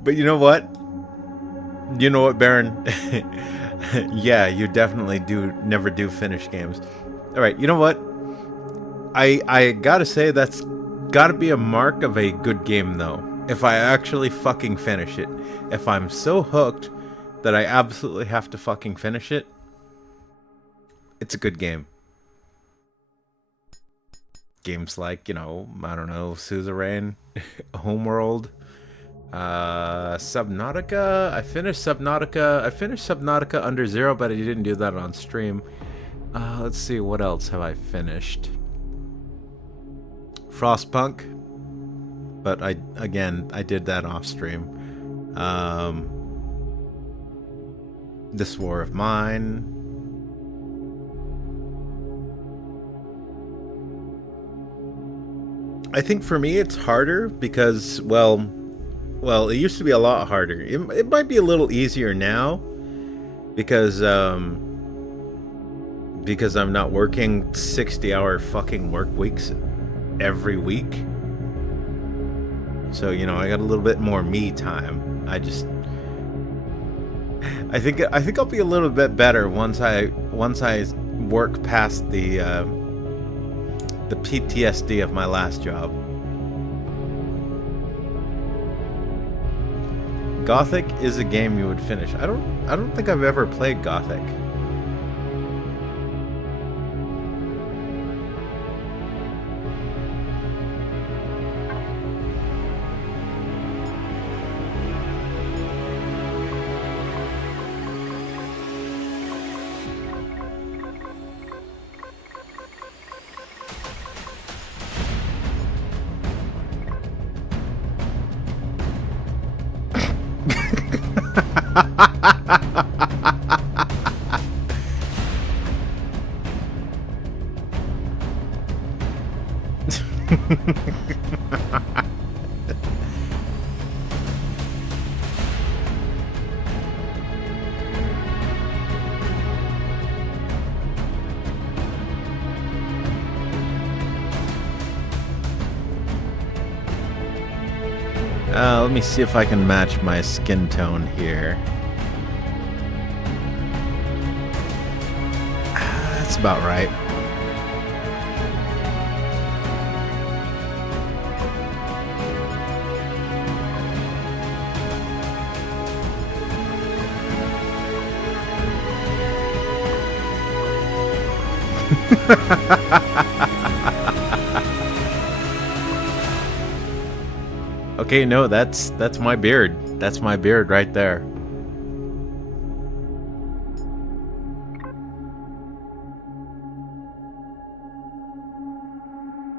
But you know what? You know what, Baron? Yeah, you definitely never do finish games. All right, you know what? I gotta say that's gotta be a mark of a good game, though. If I actually fucking finish it. If I'm so hooked that I absolutely have to fucking finish it, it's a good game. Games like, you know, I don't know, Suzerain, Homeworld, Subnautica. I finished Subnautica Under Zero, but I didn't do that on stream. Let's see, what else have I finished? Frostpunk, but I did that off stream. This War of Mine. I think for me it's harder because, well, it used to be a lot harder. It might be a little easier now because I'm not working 60-hour fucking work weeks every week. So, you know, I got a little bit more me time. I think I'll be a little bit better once I work past the PTSD of my last job. Gothic is a game you would finish. I don't think I've ever played Gothic. Let me see if I can match my skin tone here. That's about right. Okay, no, that's my beard. That's my beard right there.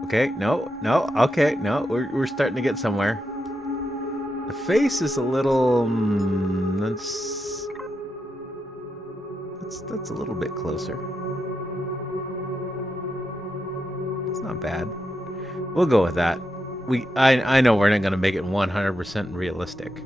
Okay, no, okay, no, we're starting to get somewhere. The face is a little. That's a little bit closer. It's not bad. We'll go with that. I know we're not gonna make it 100% realistic.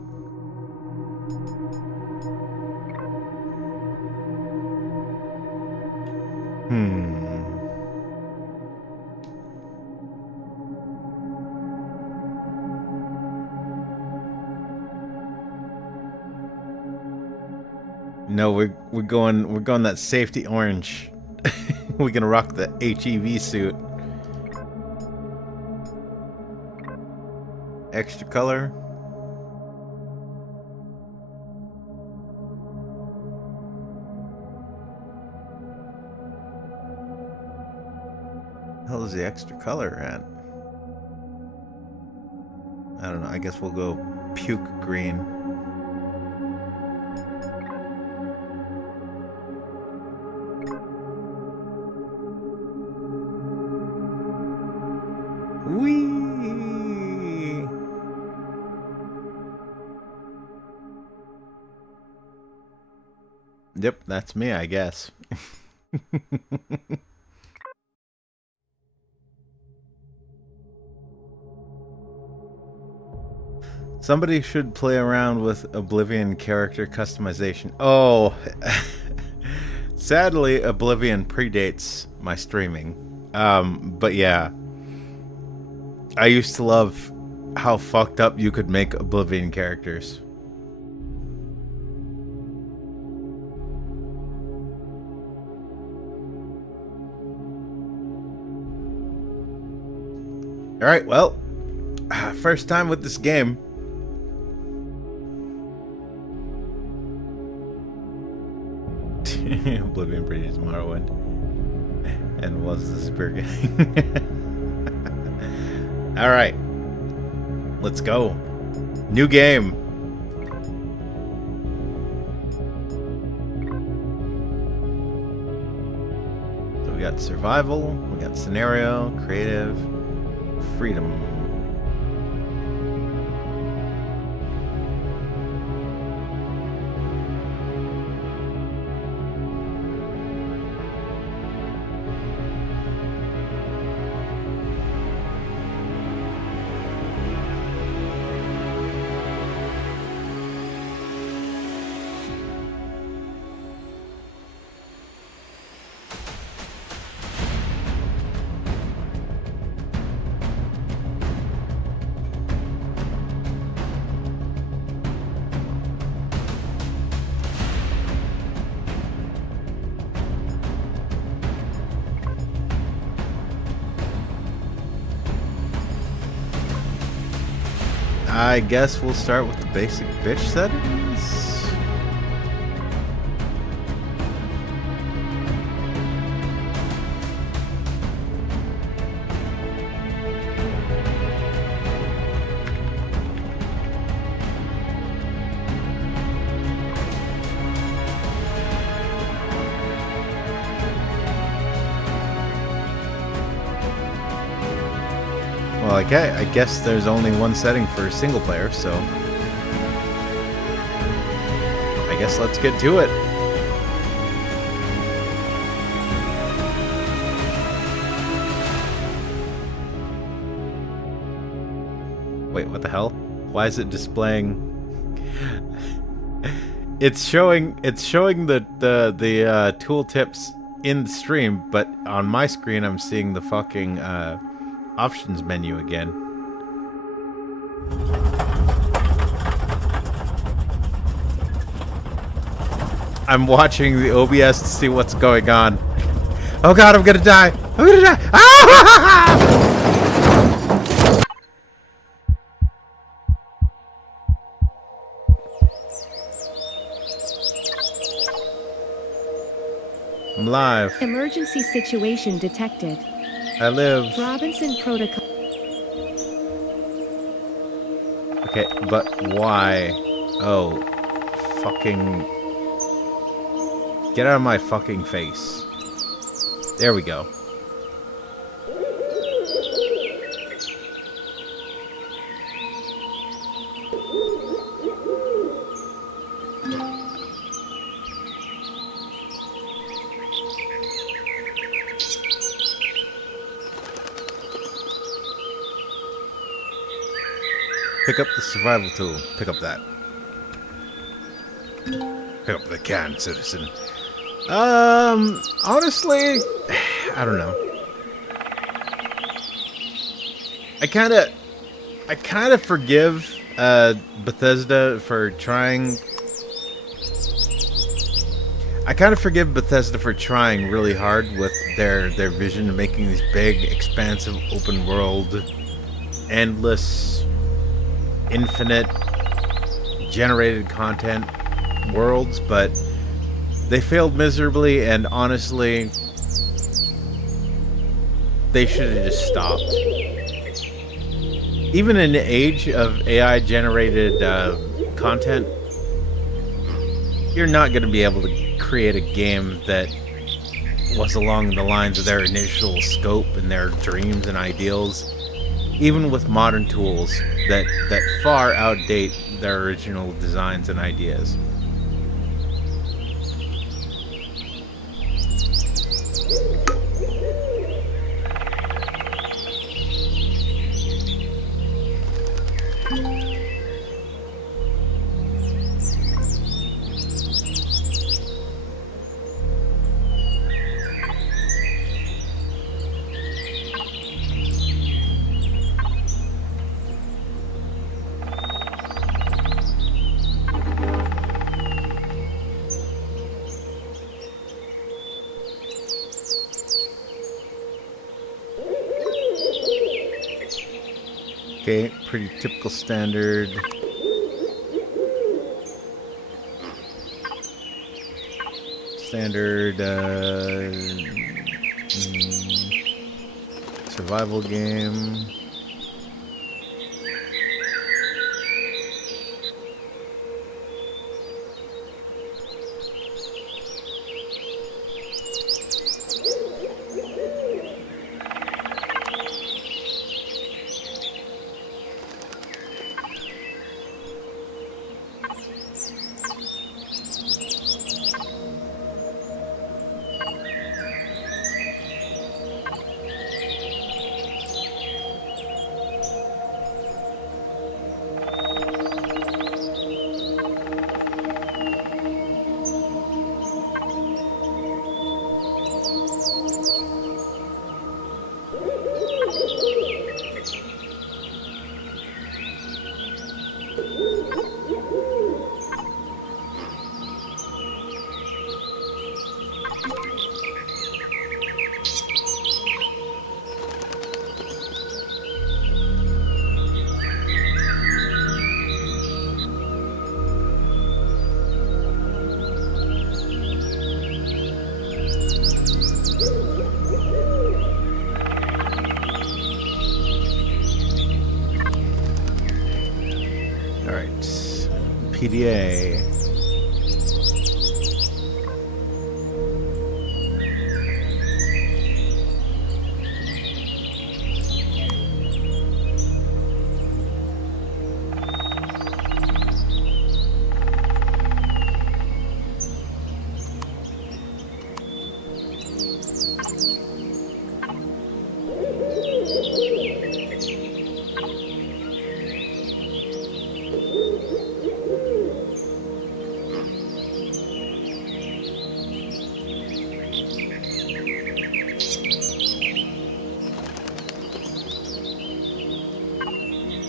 No, we're going that safety orange. We're gonna rock the HEV suit. Extra color. Hell is the extra color at? I don't know. I guess we'll go puke green. Whee! Yep, that's me, I guess. Somebody should play around with Oblivion character customization. Oh, sadly, Oblivion predates my streaming. But yeah, I used to love how fucked up you could make Oblivion characters. All right, well, first time with this game. Oblivion predates Morrowind, and was the spirit. All right, let's go. New game. So we got survival, we got scenario, creative, freedom. I guess we'll start with the basic bitch settings. Well, okay, I guess there's only one setting for single player, so I guess let's get to it. Wait, what the hell? Why is it displaying? It's showing the tooltips in the stream, but on my screen I'm seeing the fucking options menu again. I'm watching the OBS to see what's going on. Oh god, I'm gonna die! I'm gonna die! Ah! I'm alive. Emergency situation detected. I live. Robinson Protocol. Okay, but why? Oh, fucking... Get out of my fucking face. There we go. Pick up the survival tool. Pick up that. Pick up the can, citizen. Honestly, I don't know. I kind of forgive Bethesda for trying. I kind of forgive Bethesda for trying really hard with their vision of making these big, expansive, open world, endless, infinite, generated content worlds, but they failed miserably, and honestly, they should have just stopped. Even in the age of AI-generated content, you're not going to be able to create a game that was along the lines of their initial scope and their dreams and ideals, even with modern tools that far outdate their original designs and ideas. Okay, pretty typical standard. Standard survival game. PDA.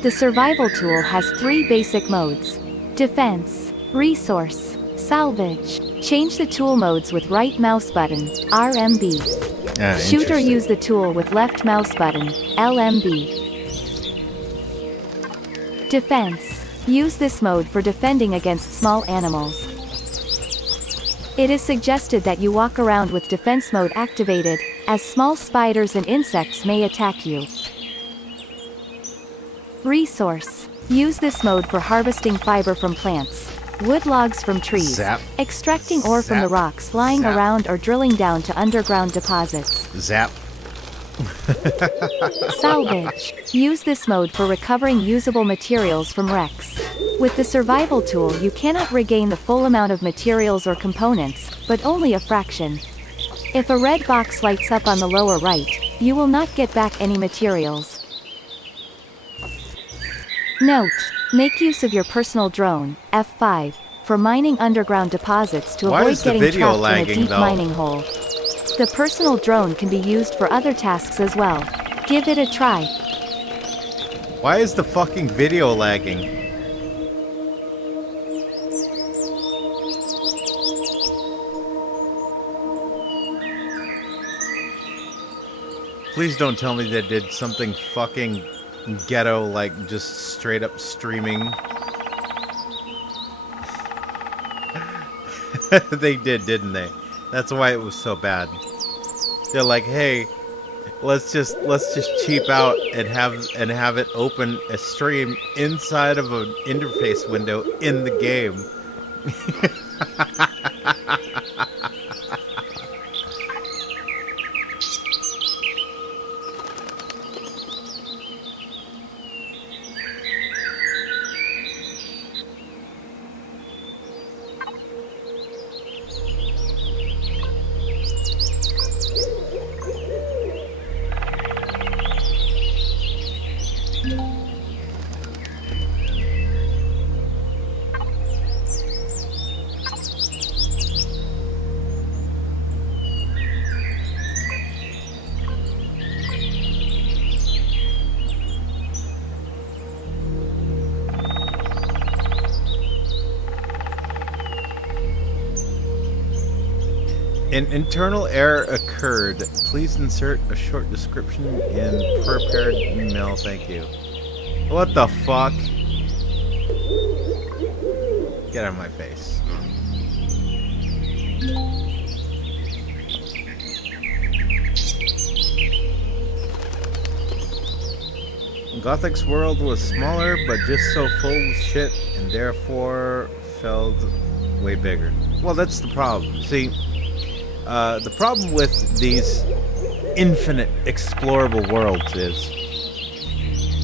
The survival tool has 3 basic modes: defense, resource, salvage. Change the tool modes with right mouse button, RMB. Shoot or use the tool with left mouse button, LMB. Defense. Use this mode for defending against small animals. It is suggested that you walk around with defense mode activated, as small spiders and insects may attack you. Resource. Use this mode for harvesting fiber from plants, wood logs from trees, Zap. extracting ore from the Zap. rocks lying Zap. around or drilling down to underground deposits. Zap. Salvage. Use this mode for recovering usable materials from wrecks. With the survival tool you cannot regain the full amount of materials or components, but only a fraction. If a red box lights up on the lower right, you will not get back any materials. Note: make use of your personal drone, F5, for mining underground deposits to Why avoid is the getting video trapped in a lagging, deep though? mining hole. The personal drone can be used for other tasks as well. Give it a try. Why is the fucking video lagging? Please don't tell me they did something fucking ghetto, like just straight up streaming. They did, didn't they? That's why it was so bad. They're like, hey, let's just cheap out and have it open a stream inside of an interface window in the game. An internal error occurred. Please insert a short description in prepared email. Thank you. What the fuck? Get out of my face. Gothic's world was smaller, but just so full of shit, and therefore felt way bigger. Well, that's the problem. See, the problem with these infinite explorable worlds is,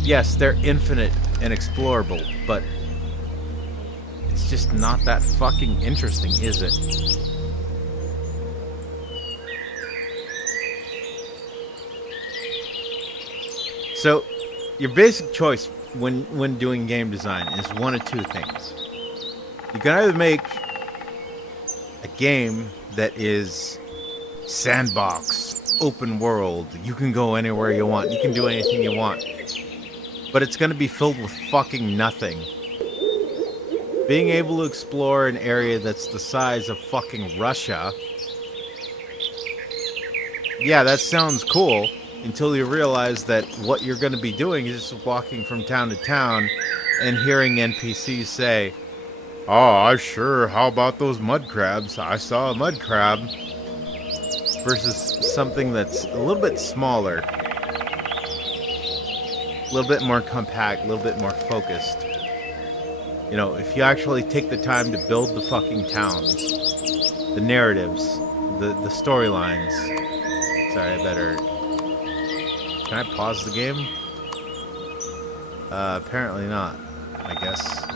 yes, they're infinite and explorable, but it's just not that fucking interesting, is it? So, your basic choice when doing game design is one of two things. You can either make a game that is sandbox, open world, you can go anywhere you want, you can do anything you want, but it's going to be filled with fucking nothing. Being able to explore an area that's the size of fucking Russia, yeah, that sounds cool, until you realize that what you're going to be doing is just walking from town to town and hearing NPCs say, "Oh, sure, how about those mud crabs? I saw a mud crab." Versus something that's a little bit smaller, a little bit more compact, a little bit more focused. You know, if you actually take the time to build the fucking towns, the narratives, the storylines. Sorry, I better... Can I pause the game? Apparently not, I guess.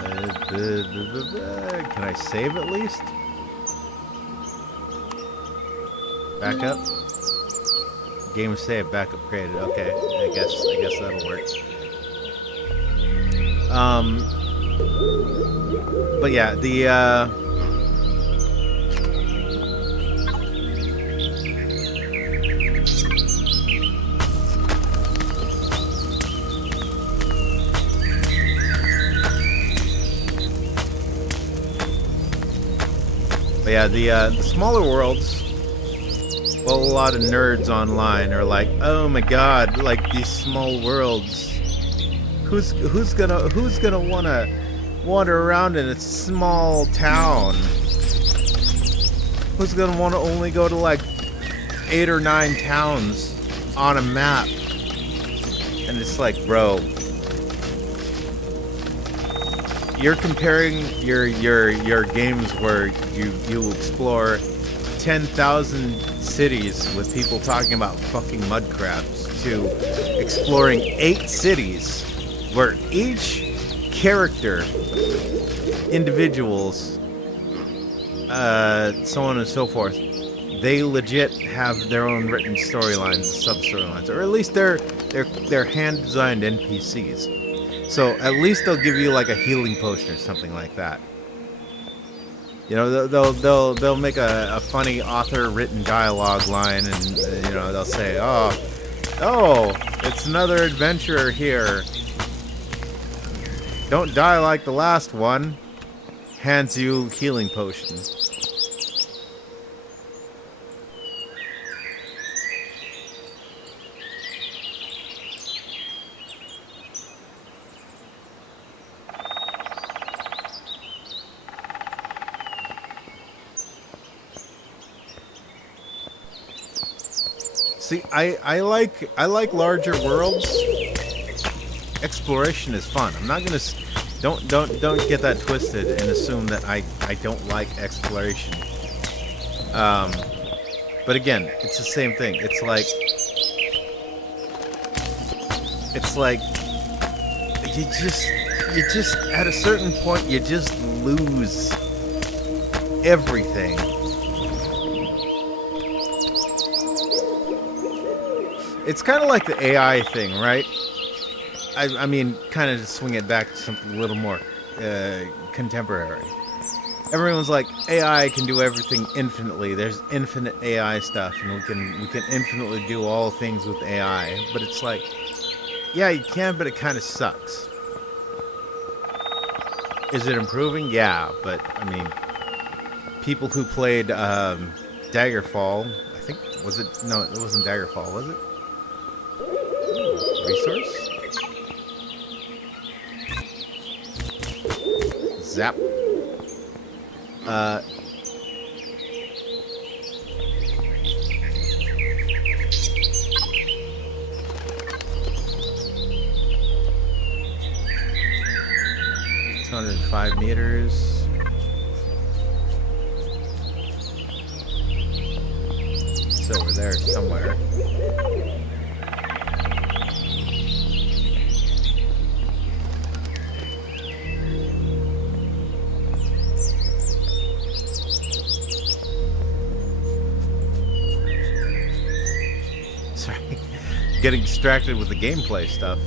Can I save at least? Backup? Game saved, backup created. Okay, I guess that'll work. But yeah, the smaller worlds. Well, a lot of nerds online are like, "Oh my god, like these small worlds. Who's gonna wanna wander around in a small town?" Who's gonna want to only go to like 8 or 9 towns on a map? And it's like, bro, you're comparing your games where you explore 10,000 cities with people talking about fucking mud crabs to exploring 8 cities where each character, individuals, so on and so forth, they legit have their own written storylines, sub-storylines, or at least they're hand-designed NPCs. So at least they'll give you like a healing potion or something like that. You know, they'll make a funny author-written dialogue line, and you know, they'll say, "Oh, it's another adventurer here. Don't die like the last one." Hands you healing potion. See, I like larger worlds. Exploration is fun. I'm not gonna don't get that twisted and assume that I don't like exploration. But again, it's the same thing. It's like you just at a certain point you just lose everything. It's kind of like the AI thing, right? I mean, kind of to swing it back to something a little more contemporary. Everyone's like, AI can do everything infinitely. There's infinite AI stuff, and we can infinitely do all things with AI. But it's like, yeah, you can, but it kind of sucks. Is it improving? Yeah, but I mean, people who played Daggerfall, I think, was it? No, it wasn't Daggerfall, was it? Resource? Zap. $205 meters. It's over there somewhere. Getting distracted with the gameplay stuff.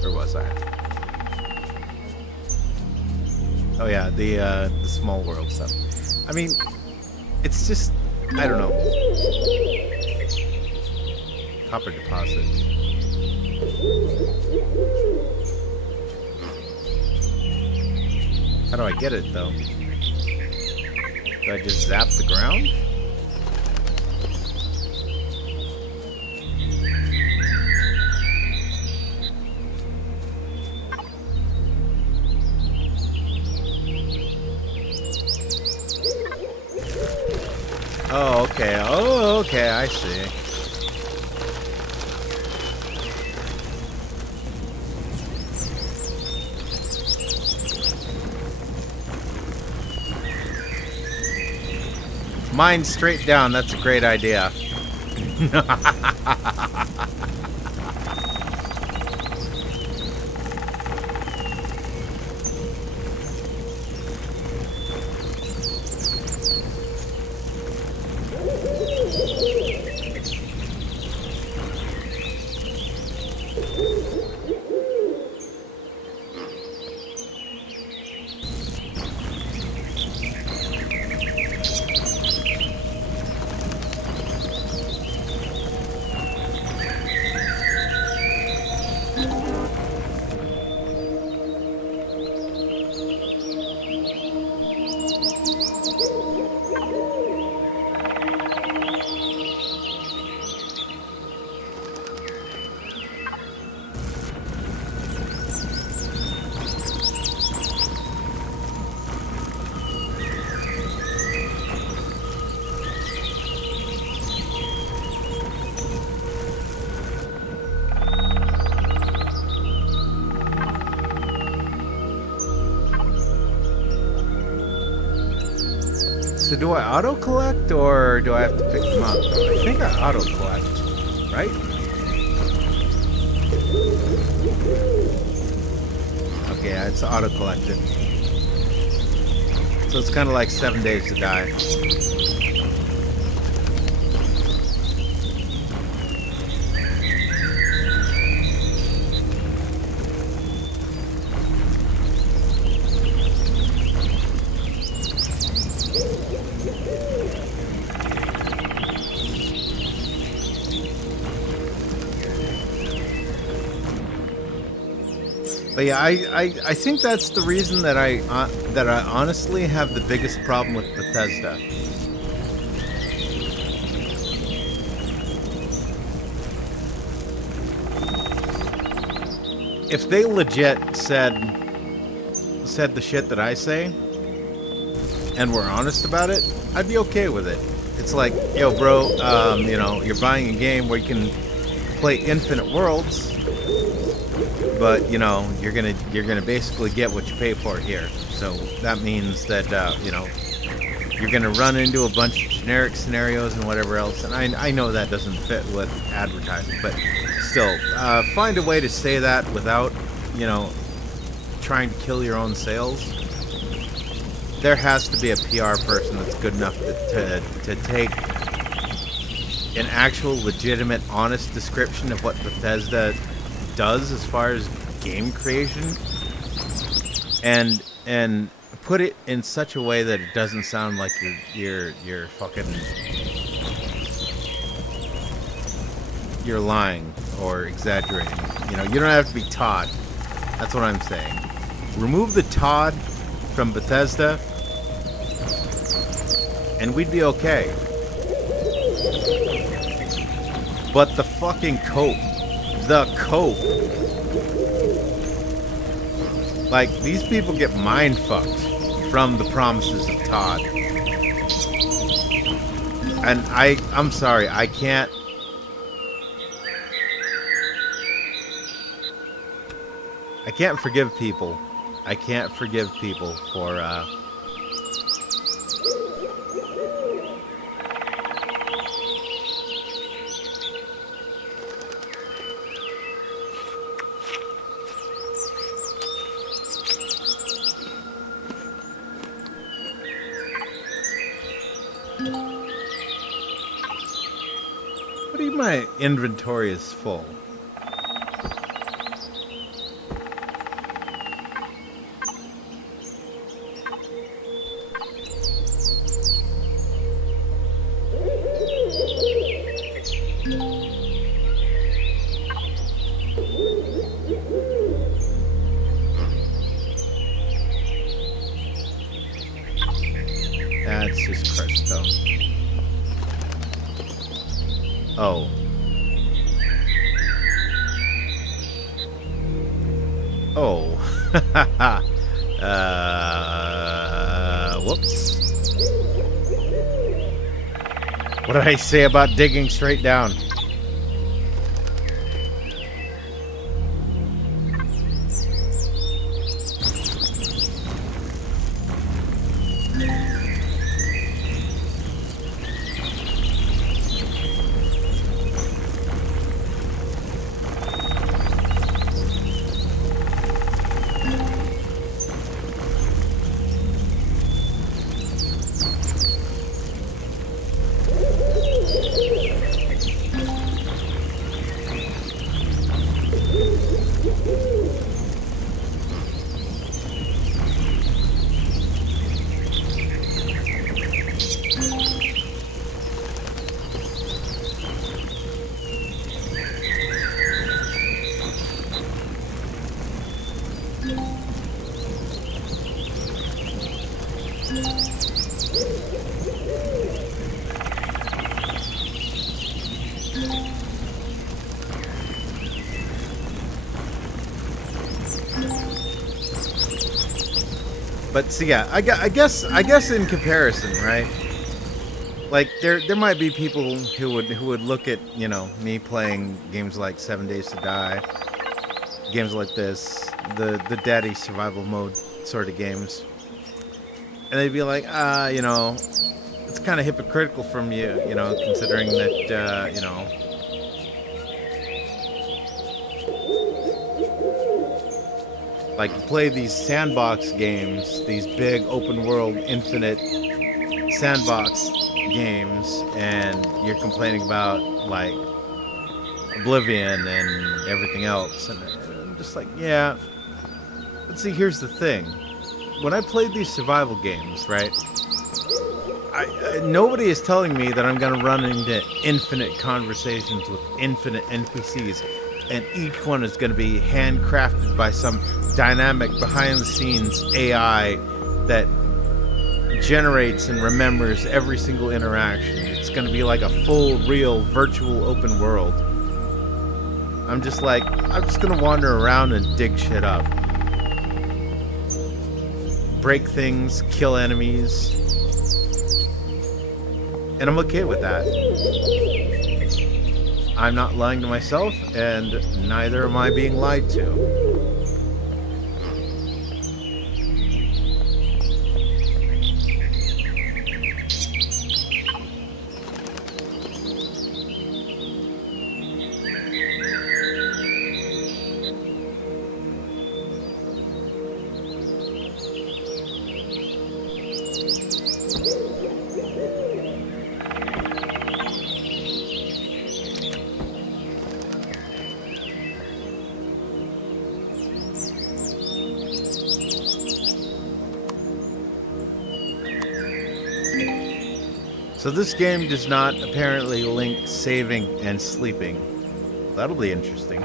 Where was I? Oh yeah, the small world stuff. I mean, it's just, I don't know. Copper deposit. How do I get it though? Do I just zap the ground? Oh, okay. Oh, okay, I see. Mine straight down, that's a great idea. so do I auto-collect, or do I have to pick them up? I think I auto-collect, right? Okay, yeah, it's auto-collected. So it's kind of like 7 days to die. But yeah, I think that's the reason that I honestly have the biggest problem with Bethesda. If they legit said the shit that I say and were honest about it, I'd be okay with it. It's like, yo, bro, you know, you're buying a game where you can play infinite worlds. But you know, you're gonna basically get what you pay for here. So that means that you know, you're gonna run into a bunch of generic scenarios and whatever else. And I know that doesn't fit with advertising, but still, find a way to say that without, you know, trying to kill your own sales. There has to be a PR person that's good enough to take an actual, legitimate, honest description of what Bethesda does as far as game creation, and put it in such a way that it doesn't sound like you're fucking, you're lying or exaggerating. You know, you don't have to be Todd. That's what I'm saying. Remove the Todd from Bethesda and we'd be okay. But the fucking cope. The cope. Like, these people get mind fucked from the promises of Todd. And I'm sorry, I can't forgive people. I can't forgive people for what do you mean my inventory is full? That's just Cristo. Oh. Oh. Whoops. What did I say about digging straight down? But so yeah, I guess in comparison, right? Like there might be people who would look at, you know, me playing games like 7 Days to Die, games like this, the daddy survival mode sort of games, and they'd be like, you know, kind of hypocritical from you, you know, considering that, you know, like you play these sandbox games, these big open world, infinite sandbox games, and you're complaining about like Oblivion and everything else. And I'm just like, yeah. But see, here's the thing. When I played these survival games, right, nobody is telling me that I'm going to run into infinite conversations with infinite NPCs, and each one is going to be handcrafted by some dynamic behind-the-scenes AI that generates and remembers every single interaction. It's going to be like a full, real, virtual open world. I'm just like, I'm just going to wander around and dig shit up. Break things, kill enemies. And I'm okay with that. I'm not lying to myself, and neither am I being lied to. So this game does not apparently link saving and sleeping. That'll be interesting.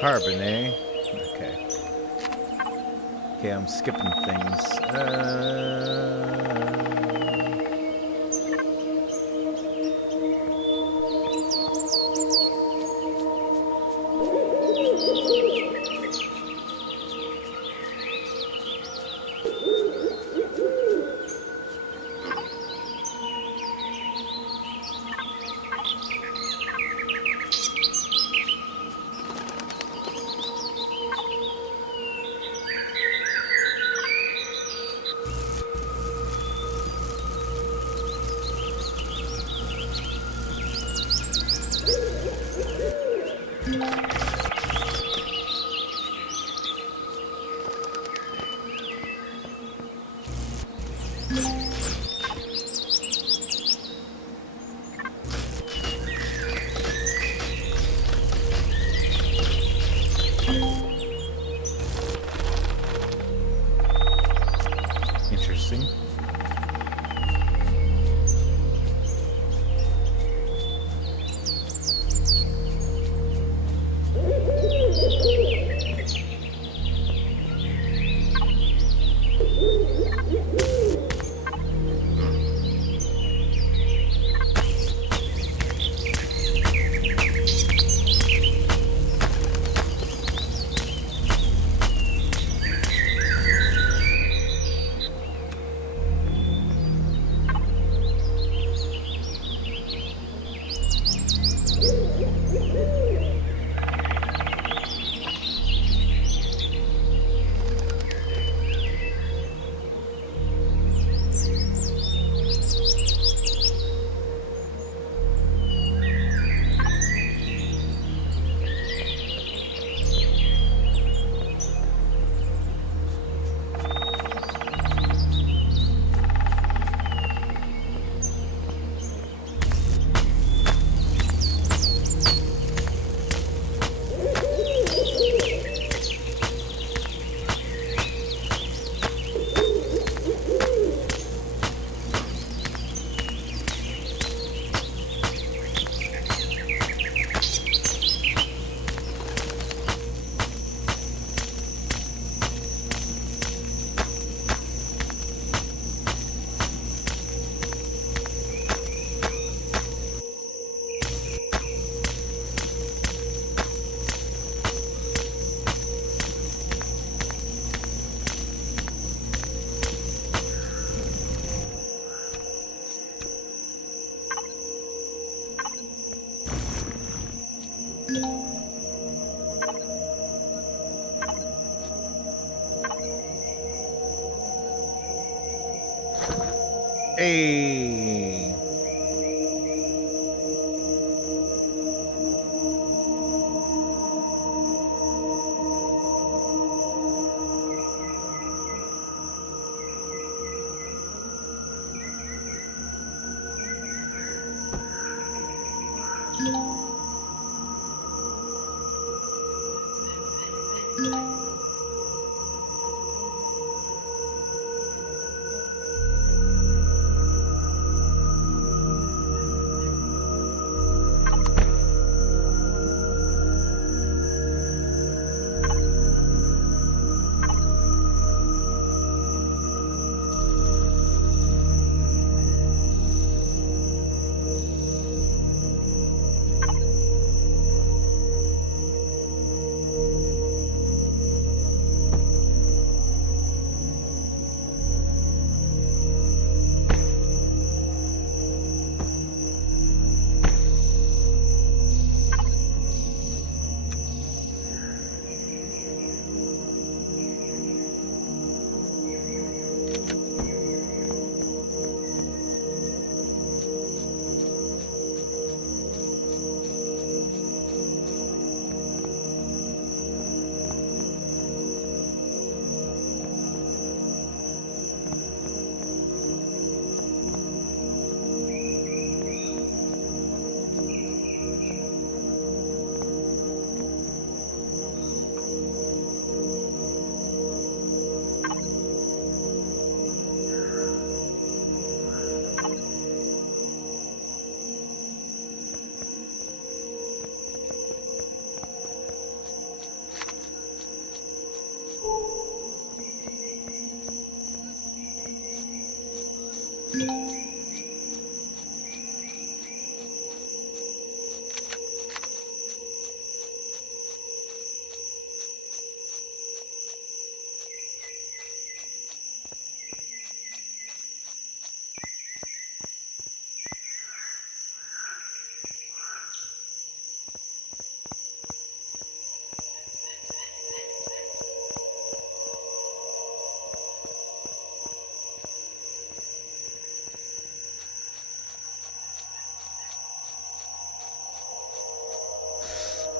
Carbon, eh? Okay. Okay, I'm skipping things. Interesting. Hey.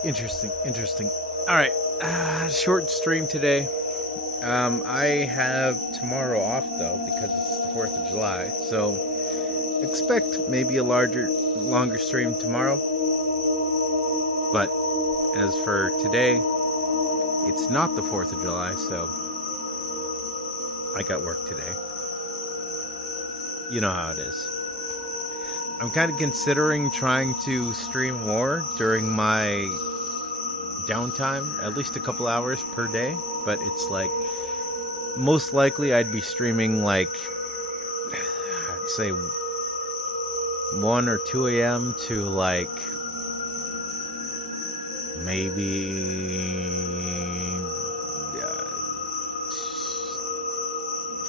Interesting, interesting. All right, short stream today. I have tomorrow off though because it's the 4th of July, so expect maybe a longer stream tomorrow. But as for today, it's not the 4th of July, so I got work today. You know how it is. I'm kind of considering trying to stream more during my downtime, at least a couple hours per day, but it's like most likely I'd be streaming like I'd say 1 or 2 a.m. to like maybe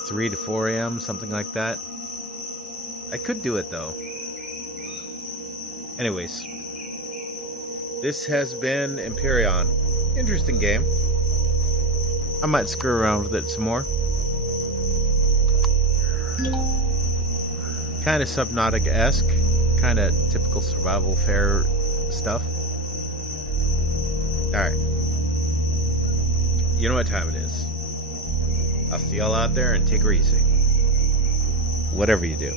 3 to 4 a.m., something like that. I could do it though. Anyways, this has been Empyrion. Interesting game. I might screw around with it some more. Kind of Subnautica-esque. Kind of typical survival fare stuff. Alright. You know what time it is. I'll see y'all out there and take her easy. Whatever you do.